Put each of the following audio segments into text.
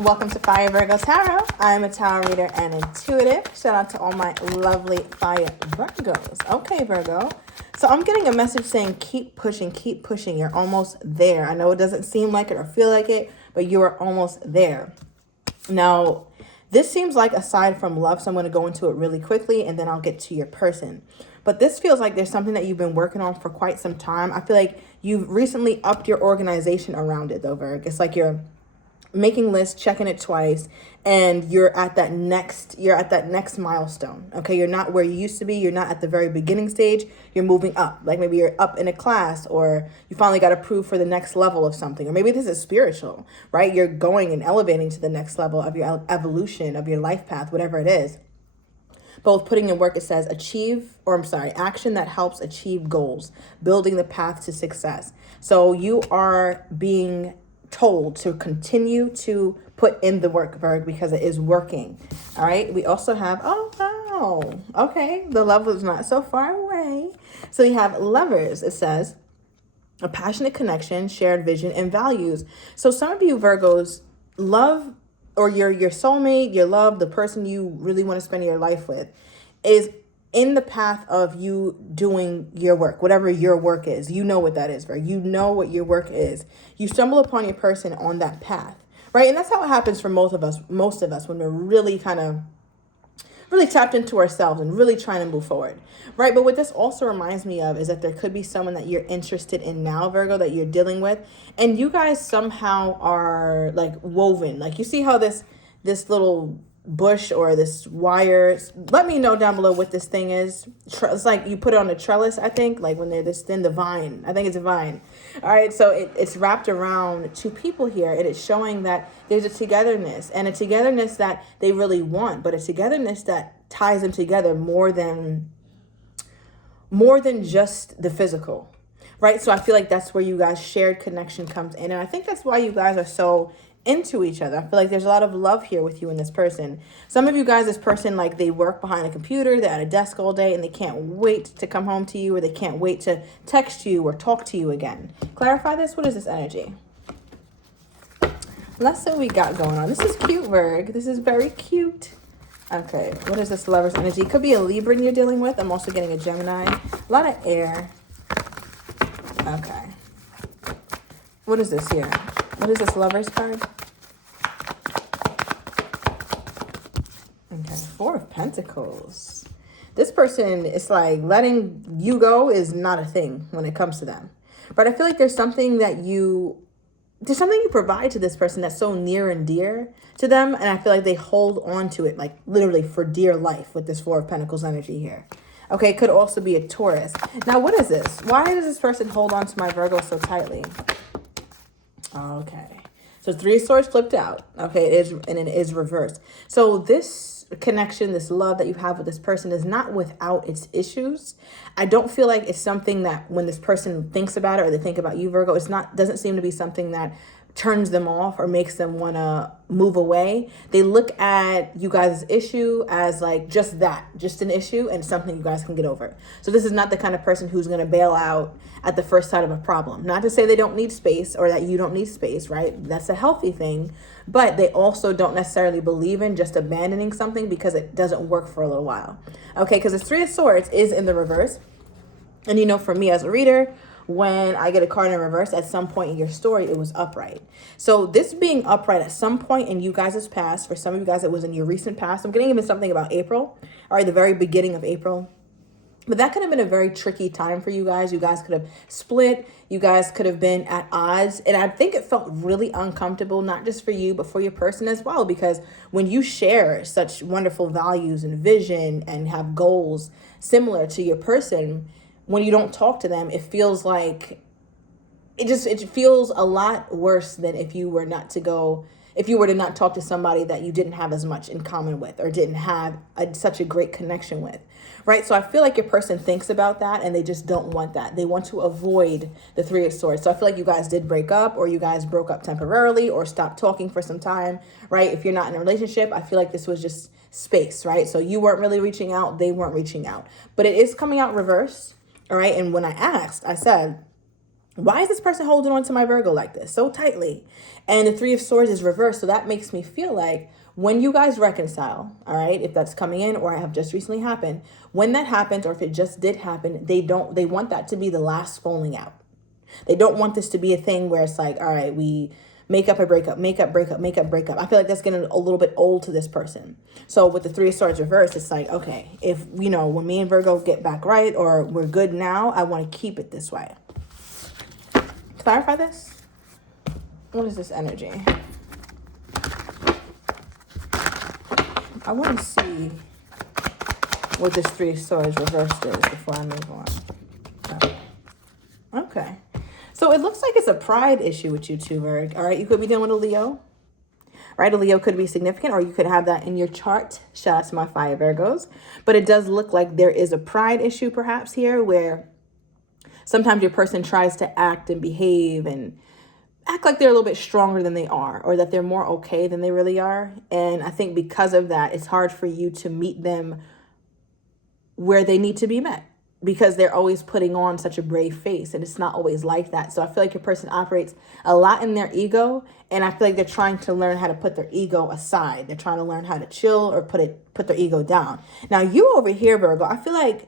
Welcome to Fire Virgo Tarot. I'm a tarot reader and intuitive. Shout out to all my lovely Fire Virgos. Okay, Virgo. So I'm getting a message saying keep pushing, keep pushing. You're almost there. I know it doesn't seem like it or feel like it, but you are almost there. Now, this seems like aside from love, so I'm going to go into it really quickly and then I'll get to your person. But this feels like there's something that you've been working on for quite some time. I feel like you've recently upped your organization around it, though, Virg. It's like you're making lists, checking it twice, and you're at that next milestone. Okay, you're not where you used to be. You're not at the very beginning stage. You're moving up. Like maybe you're up in a class, or you finally got approved for the next level of something, or maybe this is spiritual, right? You're going and elevating to the next level of your evolution of your life path, whatever it is. Both putting in work, it says action that helps achieve goals, building the path to success. So you are being told to continue to put in the work, Virg, because it is working. All right. We also have, oh, wow. Okay. The love was not so far away. So you have lovers. It says a passionate connection, shared vision, and values. So some of you Virgos love, or your soulmate, your love, the person you really want to spend your life with, is in the path of you doing your work, whatever your work is. You know what that is, right? You know what your work is. You stumble upon your person on that path, right? And that's how it happens for most of us when we're really tapped into ourselves and really trying to move forward, right? But what this also reminds me of is that there could be someone that you're interested in now, Virgo, that you're dealing with, and you guys somehow are like woven. Like you see how this little bush or this wire, let me know down below what this thing is. It's like you put it on a trellis, I think, like when they're this thin, the vine. I think it's a vine. All right, so it's wrapped around two people here, and it's showing that there's a togetherness, and a togetherness that they really want, but a togetherness that ties them together more than just the physical, right? So I feel like that's where you guys' shared connection comes in, and I think that's why you guys are so into each other. I feel like there's a lot of love here with you and this person. Some of you guys, this person, like they work behind a computer, they're at a desk all day, and they can't wait to come home to you, or they can't wait to text you or talk to you again. Clarify this. What is this energy? Let's see what we got going on. This is cute, Virg. This is very cute. Okay, what is this lover's energy? It could be a Libran you're dealing with. I'm also getting a Gemini. A lot of air. Okay. What is this here? What is this lover's card? Okay, Four of Pentacles. This person is like letting you go is not a thing when it comes to them. But I feel like there's something you provide to this person that's so near and dear to them. And I feel like they hold on to it like literally for dear life with this Four of Pentacles energy here. Okay, it could also be a Taurus. Now, what is this? Why does this person hold on to my Virgo so tightly? Okay, so Three of Swords flipped out. Okay, it is reversed. So this connection, this love that you have with this person is not without its issues. I don't feel like it's something that when this person thinks about it or they think about you, Virgo, doesn't seem to be something that turns them off or makes them want to move away. They look at you guys' issue as like just an issue and something you guys can get over. So this is not the kind of person who's going to bail out at the first sight of a problem. Not to say they don't need space or that you don't need space, right? That's a healthy thing. But they also don't necessarily believe in just abandoning something because it doesn't work for a little while. Okay, because the Three of Swords is in the reverse. And you know, for me as a reader, when I get a card in reverse, at some point in your story, it was upright. So this being upright at some point in you guys' past, for some of you guys, it was in your recent past. I'm getting even something about April, all right, the very beginning of April. But that could have been a very tricky time for you guys. You guys could have split. You guys could have been at odds. And I think it felt really uncomfortable, not just for you, but for your person as well. Because when you share such wonderful values and vision and have goals similar to your person, when you don't talk to them, it feels like it feels a lot worse than if you were to not talk to somebody that you didn't have as much in common with or didn't have such a great connection with, right? So I feel like your person thinks about that and they just don't want that. They want to avoid the Three of Swords. So I feel like you guys did break up, or you guys broke up temporarily or stopped talking for some time, right? If you're not in a relationship, I feel like this was just space, right? So you weren't really reaching out. They weren't reaching out. But it is coming out reverse. All right. And when I asked, I said, Why is this person holding on to my Virgo like this so tightly? And the Three of Swords is reversed. So that makes me feel like when you guys reconcile, all right, if that's coming in or have just recently happened, when that happens, or if it just did happen, they want that to be the last falling out. They don't want this to be a thing where it's like, all right, we make up or break up, make up, break up, make up, break up. I feel like that's getting a little bit old to this person. So with the Three of Swords reversed, it's like, okay, if, when me and Virgo get back right or we're good now, I want to keep it this way. Clarify this. What is this energy? I want to see what this Three of Swords reversed is before I move on. Okay. So it looks like it's a pride issue with you two, Virg. All right. You could be dealing with a Leo. Right? A Leo could be significant, or you could have that in your chart. Shout out to my fire Virgos. But it does look like there is a pride issue perhaps here where sometimes your person tries to act and behave and act like they're a little bit stronger than they are, or that they're more okay than they really are. And I think because of that, it's hard for you to meet them where they need to be met, because they're always putting on such a brave face, and it's not always like that. So I feel like your person operates a lot in their ego, and I feel like they're trying to learn how to put their ego aside. They're trying to learn how to chill or put their ego down. Now you over here, Virgo, I feel like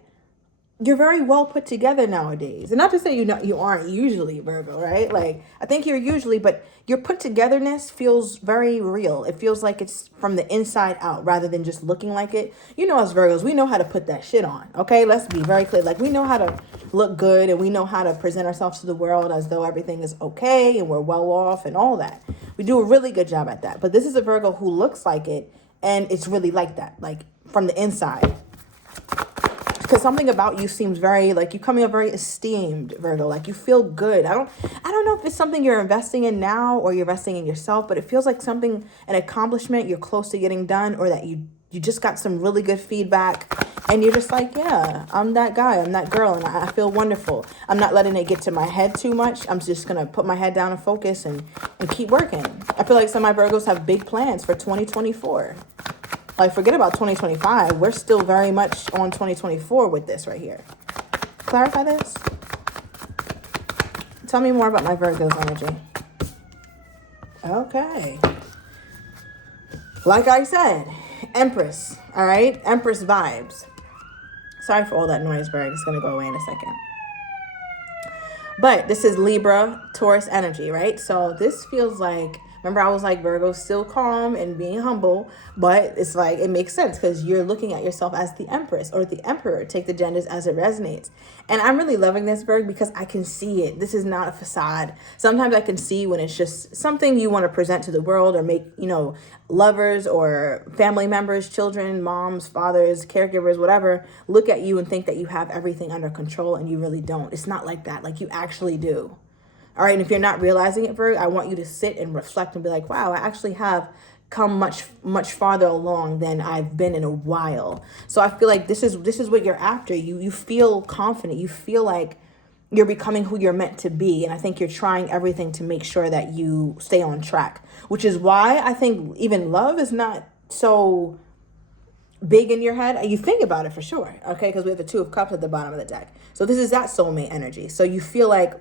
you're very well put together nowadays. And not to say you aren't usually, Virgo, right? Like, I think you're usually, but your put togetherness feels very real. It feels like it's from the inside out rather than just looking like it. Us Virgos, we know how to put that shit on, okay? Let's be very clear. Like, we know how to look good, and we know how to present ourselves to the world as though everything is okay and we're well off and all that. We do a really good job at that. But this is a Virgo who looks like it, and it's really like that, like from the inside. Because something about you seems very, like, you coming up very esteemed, Virgo. Like, you feel good. I don't know if it's something you're investing in now or you're investing in yourself, but it feels like something, an accomplishment you're close to getting done, or that you just got some really good feedback, and you're just like, yeah, I'm that guy, I'm that girl, and I feel wonderful. I'm not letting it get to my head too much. I'm just going to put my head down and focus and keep working. I feel like some of my Virgos have big plans for 2024. Like, forget about 2025. We're still very much on 2024 with this right here. Clarify this. Tell me more about my Virgo's energy. Okay. Like I said, Empress. All right? Empress vibes. Sorry for all that noise, Virg. It's going to go away in a second. But this is Libra, Taurus energy, right? So this feels like, remember I was like, Virgo, still calm and being humble, but it's like, it makes sense because you're looking at yourself as the Empress or the Emperor. Take the genders as it resonates. And I'm really loving this, Virgo, because I can see it. This is not a facade. Sometimes I can see when it's just something you want to present to the world or make, lovers or family members, children, moms, fathers, caregivers, whatever, look at you and think that you have everything under control, and you really don't. It's not like that. Like, you actually do. All right. And if you're not realizing it, Virgo, I want you to sit and reflect and be like, wow, I actually have come much, much farther along than I've been in a while. So I feel like this is what you're after. You feel confident. You feel like you're becoming who you're meant to be. And I think you're trying everything to make sure that you stay on track, which is why I think even love is not so big in your head. You think about it for sure. Okay. Because we have the Two of Cups at the bottom of the deck. So this is that soulmate energy. So you feel like,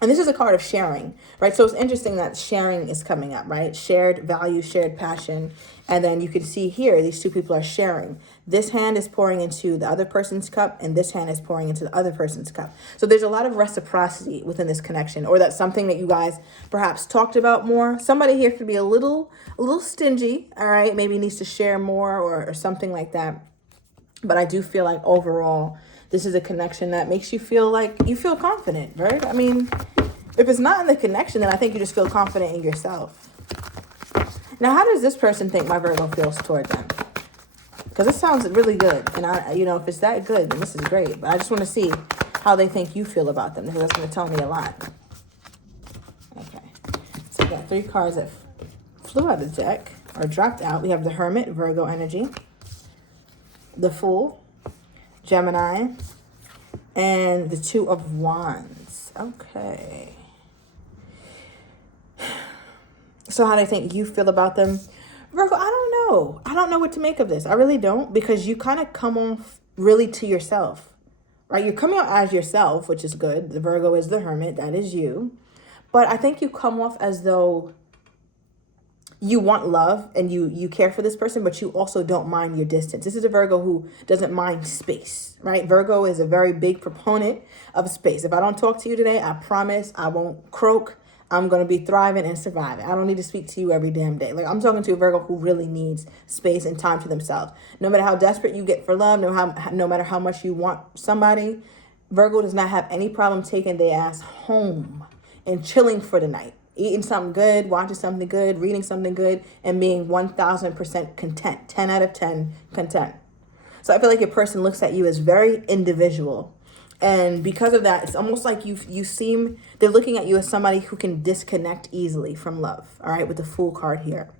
and this is a card of sharing, right? So it's interesting that sharing is coming up, right? Shared value, shared passion. And then you can see here, these two people are sharing. This hand is pouring into the other person's cup, and this hand is pouring into the other person's cup. So there's a lot of reciprocity within this connection, or that's something that you guys perhaps talked about more. Somebody here could be a little stingy, all right? Maybe needs to share more or something like that. But I do feel like overall, this is a connection that makes you feel like you feel confident, right? I mean, if it's not in the connection, then I think you just feel confident in yourself. Now, how does this person think my Virgo feels toward them? Because this sounds really good. And if it's that good, then this is great. But I just want to see how they think you feel about them, because that's going to tell me a lot. Okay. So we got 3 cards that flew out of the deck or dropped out. We have the Hermit, Virgo energy, the Fool, Gemini, and the Two of Wands. Okay. So how do I think you feel about them? Virgo, I don't know. I don't know what to make of this. I really don't, because you kind of come off really to yourself. right? You're coming out as yourself, which is good. The Virgo is the hermit. That is you. But I think you come off as though you want love and you care for this person, but you also don't mind your distance. This is a Virgo who doesn't mind space, right? Virgo is a very big proponent of space. If I don't talk to you today, I promise I won't croak. I'm going to be thriving and surviving. I don't need to speak to you every damn day. Like, I'm talking to a Virgo who really needs space and time to themselves. No matter how desperate you get for love, no matter how much you want somebody, Virgo does not have any problem taking their ass home and chilling for the night. Eating something good, watching something good, reading something good, and being 1000% content. 10 out of 10 content. So I feel like your person looks at you as very individual. And because of that, it's almost like they're looking at you as somebody who can disconnect easily from love. All right, with the Fool card here.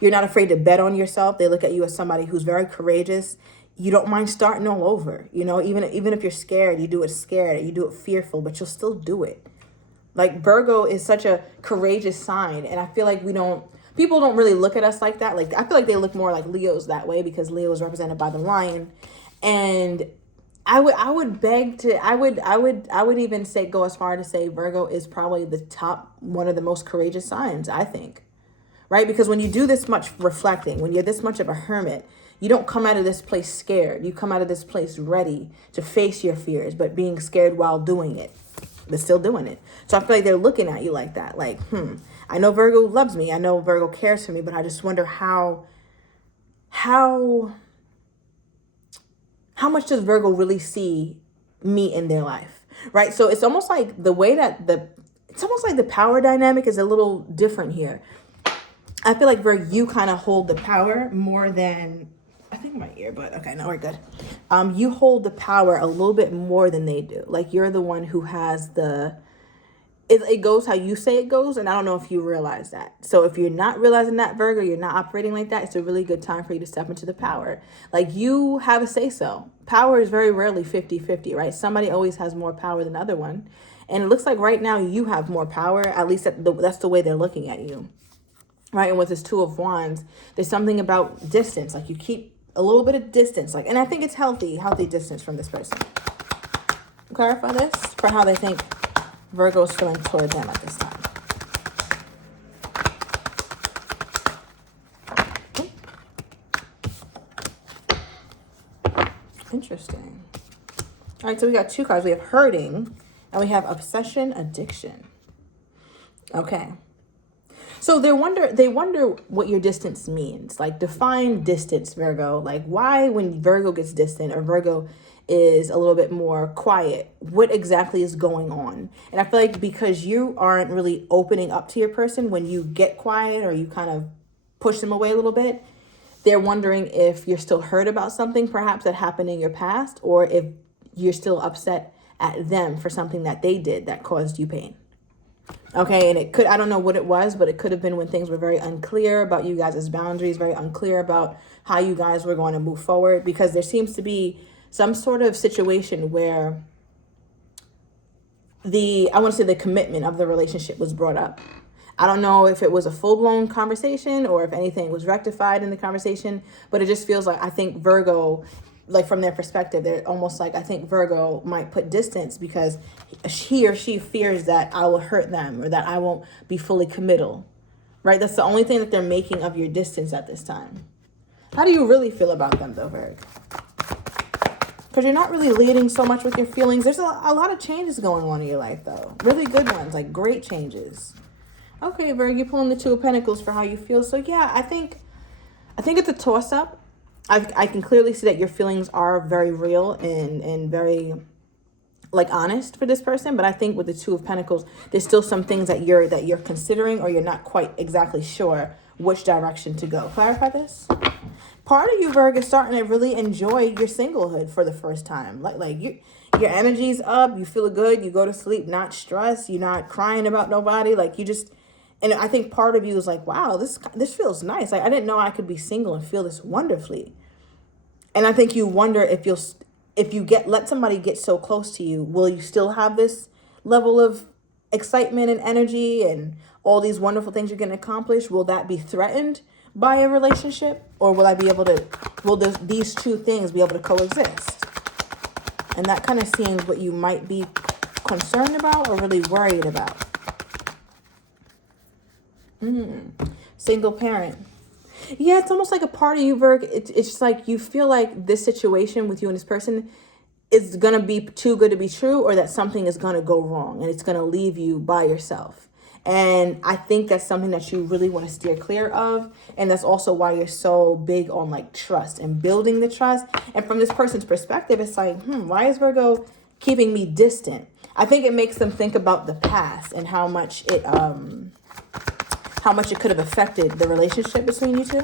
You're not afraid to bet on yourself. They look at you as somebody who's very courageous. You don't mind starting all over. You know, even if you're scared, you do it scared, you do it fearful, but you'll still do it. Like, Virgo is such a courageous sign, and I feel like people don't really look at us like that. Like, I feel like they look more like Leos that way because Leo is represented by the lion. And I would even go as far to say Virgo is probably one of the most courageous signs, I think. Right? Because when you do this much reflecting, when you're this much of a hermit, you don't come out of this place scared. You come out of this place ready to face your fears, but being scared while doing it. But still doing it. So I feel like they're looking at you like that. Like, I know Virgo loves me. I know Virgo cares for me, but I just wonder how much does Virgo really see me in their life, right? So it's almost like the way that the power dynamic is a little different here. I feel like Virgo, you kind of hold the power more than, I think my ear, but okay, no, we're good. You hold the power a little bit more than they do. Like, you're the one who has it goes how you say it goes, and I don't know if you realize that. So if you're not realizing that, Virgo, you're not operating like that, it's a really good time for you to step into the power. Like, you have a say-so. Power is very rarely 50-50, right? Somebody always has more power than the other one. And it looks like right now you have more power, at least that's the way they're looking at you. Right? And with this Two of Wands, there's something about distance. Like, you keep a little bit of distance. Like, and I think it's healthy distance from this person. Clarify this for how they think Virgo's feeling toward them at this time. Interesting. All right, so we got two cards. We have hurting and we have obsession, addiction. Okay. So they wonder what your distance means. Like, define distance, Virgo. Like, why when Virgo gets distant or Virgo is a little bit more quiet, what exactly is going on? And I feel like because you aren't really opening up to your person when you get quiet or you kind of push them away a little bit, they're wondering if you're still hurt about something perhaps that happened in your past, or if you're still upset at them for something that they did that caused you pain. Okay, and I don't know what it was, but it could have been when things were very unclear about you guys' boundaries, very unclear about how you guys were going to move forward, because there seems to be some sort of situation where the commitment of the relationship was brought up. I don't know if it was a full-blown conversation or if anything was rectified in the conversation, but it just feels like, I think Virgo, like from their perspective, they're almost like, I think Virgo might put distance because he or she fears that I will hurt them or that I won't be fully committal, right? That's the only thing that they're making of your distance at this time. How do you really feel about them though, Virgo? Because you're not really leading so much with your feelings. There's a lot of changes going on in your life though. Really good ones, like great changes. Okay, Virgo, you're pulling the Two of Pentacles for how you feel. So yeah, I think it's a toss-up. I can clearly see that your feelings are very real and very like honest for this person. But I think with the Two of Pentacles, there's still some things that you're considering, or you're not quite exactly sure which direction to go. Clarify this. Part of you, Virgo, is starting to really enjoy your singlehood for the first time. Like your energy's up, you feel good, you go to sleep not stressed, you're not crying about nobody. Like, you just, and I think part of you is like, wow, this feels nice. Like, I didn't know I could be single and feel this wonderfully. And I think you wonder if you let somebody get so close to you, will you still have this level of excitement and energy and all these wonderful things you're going to accomplish? Will that be threatened by a relationship, or will these two things be able to coexist? And that kind of seems what you might be concerned about or really worried about. Single parent. Yeah, it's almost like a part of you, Virgo. It's just like you feel like this situation with you and this person is going to be too good to be true, or that something is going to go wrong and it's going to leave you by yourself. And I think that's something that you really want to steer clear of. And that's also why you're so big on like trust and building the trust. And from this person's perspective, it's like, why is Virgo keeping me distant? I think it makes them think about the past and how much it could have affected the relationship between you two.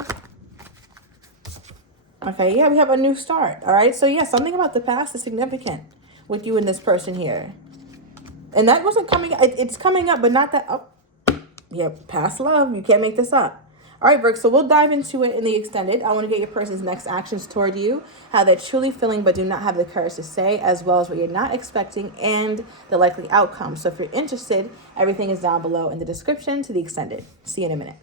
Okay, yeah, we have a new start. All right, so yeah, something about the past is significant with you and this person here. And that wasn't coming, it's coming up, but not that up. Yep, past love. You can't make this up. All right, Virgo, so we'll dive into it in the extended. I want to get your person's next actions toward you, how they're truly feeling but do not have the courage to say, as well as what you're not expecting and the likely outcome. So if you're interested, everything is down below in the description to the extended. See you in a minute.